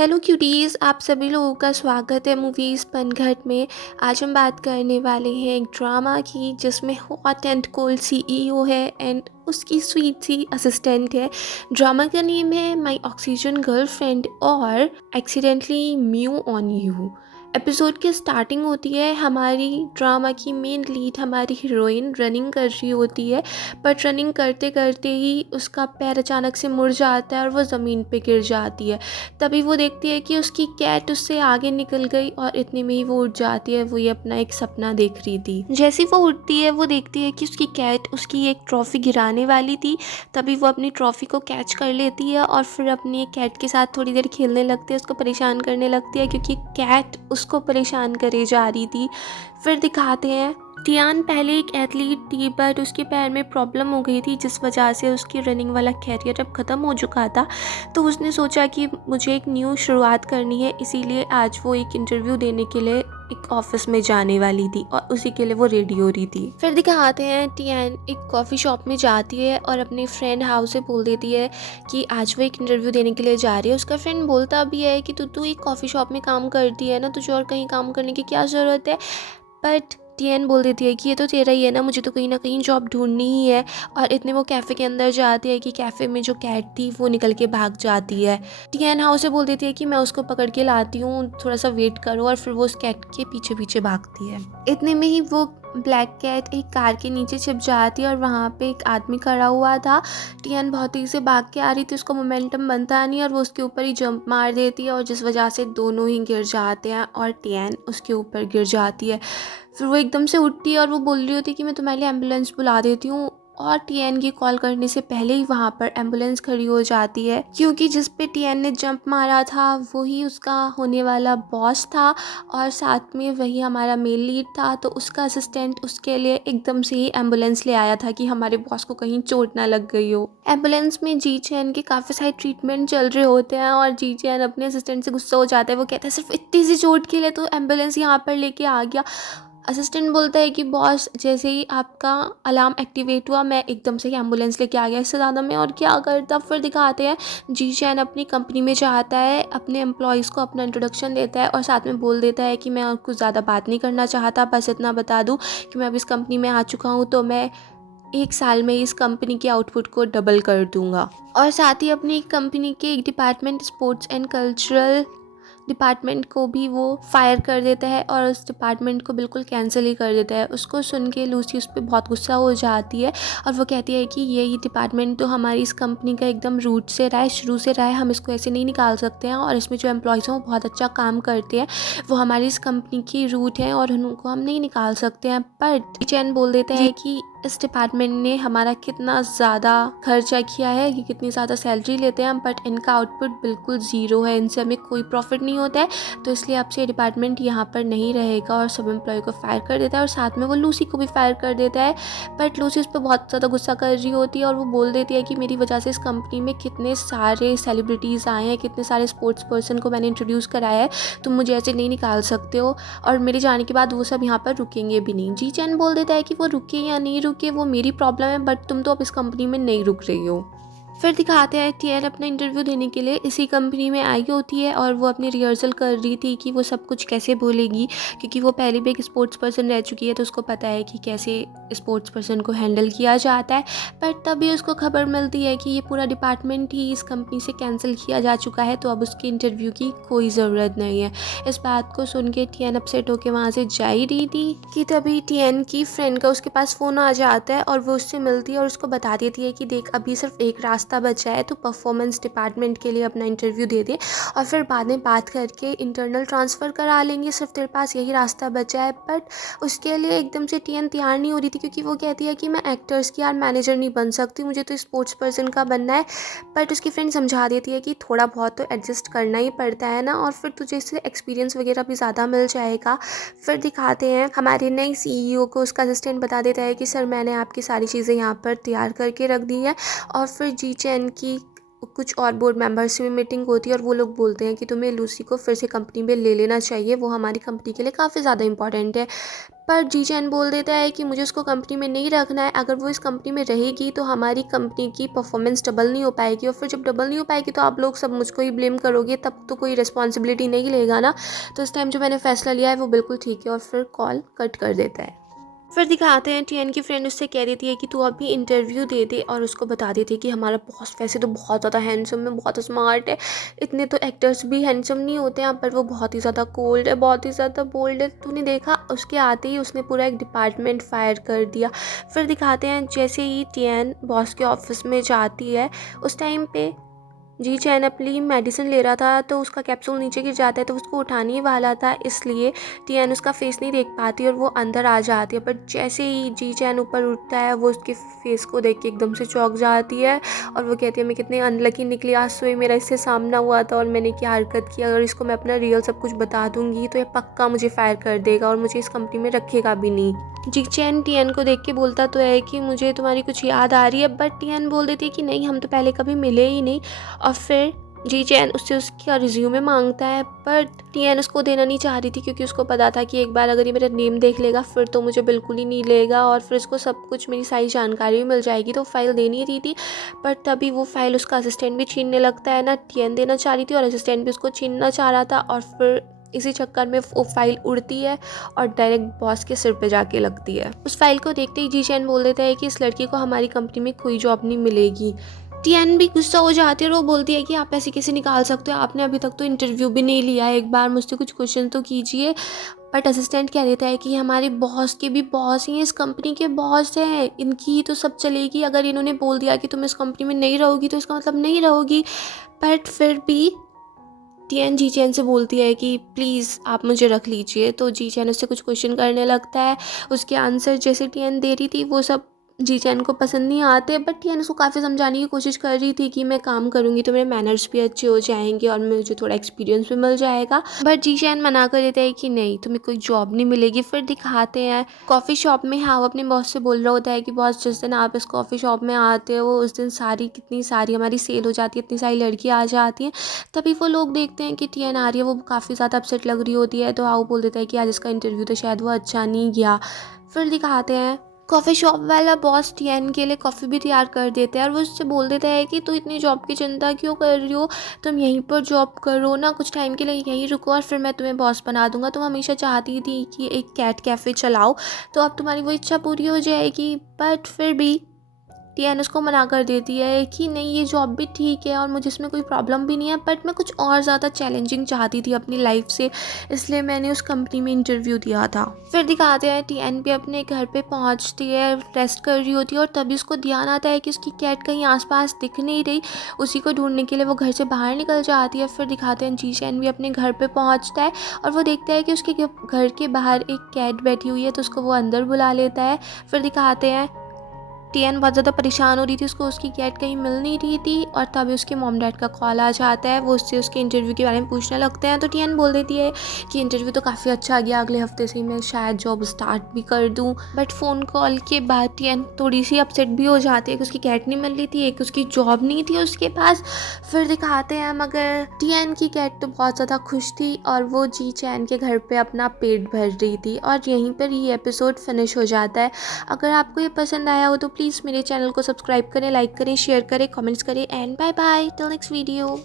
Hello cuties, आप सभी लोगों का स्वागत है मूवीज़ पनघट में। आज हम बात करने वाले हैं एक ड्रामा की जिसमें हॉट एंड कोल्ड सीईओ है एंड उसकी स्वीट सी असिस्टेंट है। ड्रामा का नेम है माय ऑक्सीजन गर्लफ्रेंड और accidentally mu on you. Episode की स्टार्टिंग होती है, हमारी ड्रामा की मेन लीड हमारी हीरोइन रनिंग कर रही होती है, बट रनिंग करते करते ही उसका पैर अचानक से मुड़ जाता है और वो ज़मीन पे गिर जाती है। तभी वो देखती है कि उसकी कैट उससे आगे निकल गई और इतने में ही वो उठ जाती है। वो ये अपना एक सपना देख रही थी। जैसे वो उठती है वो देखती है कि उसकी कैट उसकी एक ट्रॉफी गिराने वाली थी। तभी वो अपनी ट्रॉफी को कैच कर लेती है और फिर अपनी कैट के साथ थोड़ी देर खेलने लगती है, उसको परेशान करने लगती है क्योंकि कैट उसको परेशान करे जा रही थी। फिर दिखाते हैं टियान पहले एक एथलीट थी बट उसके पैर में प्रॉब्लम हो गई थी जिस वजह से उसकी रनिंग वाला कैरियर अब ख़त्म हो चुका था। तो उसने सोचा कि मुझे एक न्यू शुरुआत करनी है, इसीलिए आज वो एक इंटरव्यू देने के लिए एक ऑफिस में जाने वाली थी और उसी के लिए वो रेडी हो रही थी। फिर दिखाते हैं टियान एक कॉफ़ी शॉप में जाती है और अपने फ्रेंड हाउस से बोल देती है कि आज वो एक इंटरव्यू देने के लिए जा रही है। उसका फ्रेंड बोलता भी है कि तू एक कॉफ़ी शॉप में काम करती है ना, तुझे और कहीं काम करने की क्या ज़रूरत है। बट टियन बोल देती है कि ये तो तेरा ही है ना, मुझे तो कहीं ना कहीं जॉब ढूंढनी ही है। और इतने वो कैफ़े के अंदर जाती है कि कैफ़े में जो कैट थी वो निकल के भाग जाती है। टियन हाउस से बोल देती है कि मैं उसको पकड़ के लाती हूँ, थोड़ा सा वेट करो, और फिर वो उस कैट के पीछे पीछे भागती है। इतने में ही वो ब्लैक कैट एक कार के नीचे छिप जाती है और वहाँ पे एक आदमी खड़ा हुआ था। टियन बहुत तेज़ी से भाग के आ रही थी, उसको मोमेंटम बनता नहीं और वो उसके ऊपर ही जंप मार देती है और जिस वजह से दोनों ही गिर जाते हैं और टियन उसके ऊपर गिर जाती है। फिर वो एकदम से उठती है और वो बोल रही होती है कि मैं तुम्हारे लिए एम्बुलेंस बुला देती हूँ, और टीएन की कॉल करने से पहले ही वहाँ पर एम्बुलेंस खड़ी हो जाती है क्योंकि जिस पे टीएन ने जंप मारा था वही उसका होने वाला बॉस था और साथ में वही हमारा मेल लीड था। तो उसका असिस्टेंट उसके लिए एकदम से ही एम्बुलेंस ले आया था कि हमारे बॉस को कहीं चोट ना लग गई हो। एम्बुलेंस में जी चैन के काफ़ी सारे ट्रीटमेंट चल रहे होते हैं और जी चैन अपने असिस्टेंट से गुस्सा हो जाता है। वो कहता है सिर्फ इतनी सी चोट के लिए तो एम्बुलेंस यहाँ पर लेके आ गया। असिस्टेंट बोलता है कि बॉस जैसे ही आपका अलार्म एक्टिवेट हुआ मैं एकदम से ही एम्बुलेंस लेके आ गया, इससे ज़्यादा मैं और क्या करता। फिर दिखाते हैं जी चैन अपनी कंपनी में जाता है, अपने एम्प्लॉयज़ को अपना इंट्रोडक्शन देता है और साथ में बोल देता है कि मैं और कुछ ज़्यादा बात नहीं करना चाहता, बस इतना बता दूं कि मैं अब इस कंपनी में आ चुका हूं तो मैं 1 साल में इस कंपनी के आउटपुट को डबल कर दूंगा। और साथ ही अपनी कंपनी के एक department sports and cultural department को भी वो फायर कर देता है और उस डिपार्टमेंट को बिल्कुल कैंसिल ही कर देता है। उसको सुन के लूसी उस पर बहुत गुस्सा हो जाती है और वो कहती है कि ये डिपार्टमेंट तो हमारी इस कंपनी का एकदम रूट से रहा है, शुरू से रहा है, हम इसको ऐसे नहीं निकाल सकते हैं। और इसमें जो एम्प्लॉयज़ हैं वो बहुत अच्छा काम करते हैं, वो हमारी इस कंपनी की रूट है और उनको हम नहीं निकाल सकते हैं। बट चैन बोल देते हैं कि इस डिपार्टमेंट ने हमारा कितना ज़्यादा खर्चा किया है, कि कितनी ज़्यादा सैलरी लेते हैं, बट इनका आउटपुट बिल्कुल ज़ीरो है, इनसे हमें कोई प्रॉफिट नहीं होता है, तो इसलिए आपसे डिपार्टमेंट यहाँ पर नहीं रहेगा। और सब एम्प्लॉय को फायर कर देता है और साथ में वो लूसी को भी फायर कर देता है। बट लूसी उस पर बहुत ज़्यादा गुस्सा कर रही होती है और वो बोल देती है कि मेरी वजह से इस कंपनी में कितने सारे सेलिब्रिटीज़ आए हैं, कितने सारे स्पोर्ट्स पर्सन को मैंने इंट्रोड्यूस कराया है, तुम मुझे ऐसे नहीं निकाल सकते हो। और मेरे जाने के बाद वो सब यहाँ पर रुकेंगे भी नहीं। जी चैन बोल देता है कि वो रुके या नहीं रुके वो मेरी प्रॉब्लम है, बट तुम तो अब इस कंपनी में नहीं रुक रही हो। फिर दिखाते हैं टियन अपना इंटरव्यू देने के लिए इसी कंपनी में आई होती है और वो अपनी रिहर्सल कर रही थी कि वो सब कुछ कैसे बोलेगी, क्योंकि वो पहले भी एक स्पोर्ट्स पर्सन रह चुकी है तो उसको पता है कि कैसे स्पोर्ट्स पर्सन को हैंडल किया जाता है। बट तभी उसको खबर मिलती है कि ये पूरा डिपार्टमेंट ही इस कंपनी से कैंसिल किया जा चुका है, तो अब उसके इंटरव्यू की कोई ज़रूरत नहीं है। इस बात को सुन के टियन अपसेट होकर वहाँ से जा ही रही थी कि तभी टियन की फ्रेंड का उसके पास फ़ोन आ जाता है और वो उससे मिलती है और उसको बता देती है कि देख अभी सिर्फ एक रास्ता बचा है, तो परफॉर्मेंस डिपार्टमेंट के लिए अपना इंटरव्यू दे दे और फिर बाद में बात करके इंटरनल ट्रांसफ़र करा लेंगे, सिर्फ तेरे पास यही रास्ता बचा है। बट उसके लिए एकदम से टियन तैयार नहीं हो रही थी क्योंकि वो कहती है कि मैं एक्टर्स की यार मैनेजर नहीं बन सकती, मुझे तो स्पोर्ट्स पर्सन का बनना है। बट उसकी फ्रेंड समझा देती है कि थोड़ा बहुत तो एडजस्ट करना ही पड़ता है ना, और फिर तुझे इससे एक्सपीरियंस वगैरह भी ज़्यादा मिल जाएगा। फिर दिखाते हैं हमारे नई सीईओ को उसका असिस्टेंट बता देता है कि सर मैंने आपकी सारी चीज़ें यहाँ पर तैयार करके रख दी है। और फिर जी चैन की कुछ और बोर्ड मेंबर्स से भी मीटिंग होती है और वो लोग बोलते हैं कि तुम्हें लूसी को फिर से कंपनी में ले लेना चाहिए, वो हमारी कंपनी के लिए काफ़ी ज़्यादा इंपॉर्टेंट है। पर जी चैन बोल देता है कि मुझे उसको कंपनी में नहीं रखना है, अगर वो इस कंपनी में रहेगी तो हमारी कंपनी की परफॉर्मेंस डबल नहीं हो पाएगी, और फिर जब डबल नहीं हो पाएगी तो आप लोग सब मुझको ही ब्लेम करोगे, तब तो कोई रिस्पॉन्सिबिलिटी नहीं लेगा ना। तो इस टाइम जो मैंने फ़ैसला लिया है वो बिल्कुल ठीक है, और फिर कॉल कट कर देता है। फिर दिखाते हैं टियन की फ्रेंड उससे कह देती है कि तू अभी इंटरव्यू दे दे, और उसको बता देती है कि हमारा बॉस वैसे तो बहुत ज़्यादा हैंडसम है, बहुत स्मार्ट है, इतने तो एक्टर्स भी हैंडसम नहीं होते हैं, पर वो बहुत ही ज़्यादा कोल्ड है, बहुत ही ज़्यादा बोल्ड है। तूने देखा, उसके आते ही उसने पूरा एक डिपार्टमेंट फायर कर दिया। फिर दिखाते हैं जैसे ही टियन बॉस के ऑफिस में जाती है, उस टाइम पे जी चैन अपनी मेडिसिन ले रहा था, तो उसका कैप्सूल नीचे गिर जाता है, तो उसको उठाने ही वाला था, इसलिए टियन उसका फेस नहीं देख पाती और वो अंदर आ जाती है। पर जैसे ही जी चैन ऊपर उठता है, वो उसके फेस को देख के एकदम से चौंक जाती है, और वो कहती है मैं कितनी अनलकी निकली, आज सुबह मेरा इससे सामना हुआ था और मैंने क्या हरकत की, अगर इसको मैं अपना रियल सब कुछ बता दूंगी तो ये पक्का मुझे फायर कर देगा और मुझे इस कंपनी में रखेगा भी नहीं। जी चैन टियन को देख के बोलता तो है कि मुझे तुम्हारी कुछ याद आ रही है, बट टियन बोल देती है कि नहीं, हम तो पहले कभी मिले ही नहीं। और फिर जी चैन उससे उसका रिज्यूमे मांगता है, पर टियन उसको देना नहीं चाह रही थी, क्योंकि उसको पता था कि एक बार अगर ये मेरा नेम देख लेगा फिर तो मुझे बिल्कुल ही नहीं लेगा, और फिर इसको सब कुछ मेरी सारी जानकारी भी मिल जाएगी, तो फाइल दे नहीं रही थी। पर तभी वो फाइल उसका असिस्टेंट भी छीनने लगता है ना, टियन देना चाह रही थी और असिस्टेंट भी उसको छीनना चाह रहा था, और फिर इसी चक्कर में वो फाइल उड़ती है और डायरेक्ट बॉस के सिर पे जाके लगती है। उस फाइल को देखते ही जी चैन बोल देता है कि इस लड़की को हमारी कंपनी में कोई जॉब नहीं मिलेगी। टियन भी गुस्सा हो जाती है और वो बोलती है कि आप ऐसे कैसे निकाल सकते हो, आपने अभी तक तो इंटरव्यू भी नहीं लिया, एक बार मुझसे कुछ क्वेश्चन तो कीजिए। बट असिस्टेंट कह देता है कि हमारे बॉस के भी बॉस हैं, इस कंपनी के बॉस हैं, इनकी ही तो सब चलेगी, अगर इन्होंने बोल दिया कि तुम इस कंपनी में नहीं रहोगी तो इसका मतलब नहीं रहोगी। बट फिर भी टियन जी चैन से बोलती है कि प्लीज़ आप मुझे रख लीजिए, तो जी चैन उससे कुछ क्वेश्चन करने लगता है, उसके आंसर जैसे टियन दे रही थी वो सब जी चैन को पसंद नहीं आते, बट टियन उसको काफ़ी समझाने की कोशिश कर रही थी कि मैं काम करूँगी तो मेरे मैनर्स भी अच्छे हो जाएंगे और मुझे थोड़ा एक्सपीरियंस भी मिल जाएगा। बट जी चैन मना कर देता है कि नहीं, तुम्हें कोई जॉब नहीं मिलेगी। फिर दिखाते हैं कॉफ़ी शॉप में, हाँ, वो अपने बॉस से बोल रहा होता है कि बॉस जिस दिन आप इस कॉफ़ी शॉप में आते हो उस दिन कितनी सारी हमारी सेल हो जाती है, इतनी सारी लड़कियाँ आ जाती हैं। तभी वो लोग देखते हैं कि टियन आ रही है, वो काफ़ी ज़्यादा अपसेट लग रही होती है, तो आओ बोल देता है कि आज इसका इंटरव्यू तो शायद वो अच्छा नहीं गया। फिर दिखाते हैं कॉफ़ी शॉप वाला बॉस टियन के लिए कॉफ़ी भी तैयार कर देता है, और वो उससे बोल देता है कि तू इतनी जॉब की चिंता क्यों कर रही हो, तुम यहीं पर जॉब करो ना, कुछ टाइम के लिए यहीं रुको और फिर मैं तुम्हें बॉस बना दूंगा। तुम हमेशा चाहती थी कि एक कैट कैफ़े चलाओ, तो अब तुम्हारी वो इच्छा पूरी हो जाएगी। बट फिर भी टियन उसको मना कर देती है कि नहीं, ये जॉब भी ठीक है और मुझे इसमें कोई प्रॉब्लम भी नहीं है, बट मैं कुछ और ज़्यादा चैलेंजिंग चाहती थी अपनी लाइफ से, इसलिए मैंने उस कंपनी में इंटरव्यू दिया था। फिर दिखाते हैं टियन भी अपने घर पे पहुंचती है, रेस्ट कर रही होती है, और तभी उसको ध्यान आता है कि उसकी कैट कहीं आसपास दिख नहीं रही। उसी को ढूंढने के लिए वो घर से बाहर निकल जाती है। फिर दिखाते हैं जी चैन भी अपने घर पे पहुंचता है और वो देखता है कि उसके घर के बाहर एक कैट बैठी हुई है, तो उसको वो अंदर बुला लेता है। फिर दिखाते हैं टियन बहुत ज़्यादा परेशान हो रही थी, उसको उसकी कैट कहीं मिल नहीं रही थी, और तभी उसके मॉम डैड का कॉल आ जाता है, वो उससे उसके इंटरव्यू के बारे में पूछने लगते हैं। तो टियन बोल देती है कि इंटरव्यू तो काफ़ी अच्छा गया, अगले हफ्ते से ही मैं शायद जॉब स्टार्ट भी कर दूँ। बट फ़ोन कॉल के बाद टियन थोड़ी सी अपसेट भी हो जाती है कि उसकी कैट नहीं मिल रही थी, एक उसकी जॉब नहीं थी उसके पास। फिर दिखाते हैं मगर टियन की कैट तो बहुत ज़्यादा खुश थी और वो जी चैन के घर पर अपना पेट भर रही थी, और यहीं पर ये एपिसोड फिनिश हो जाता है। अगर आपको ये पसंद आया हो तो प्लीज़ मेरे चैनल को सब्सक्राइब करें, लाइक करें, शेयर करें, कमेंट्स करें, and bye bye till next video.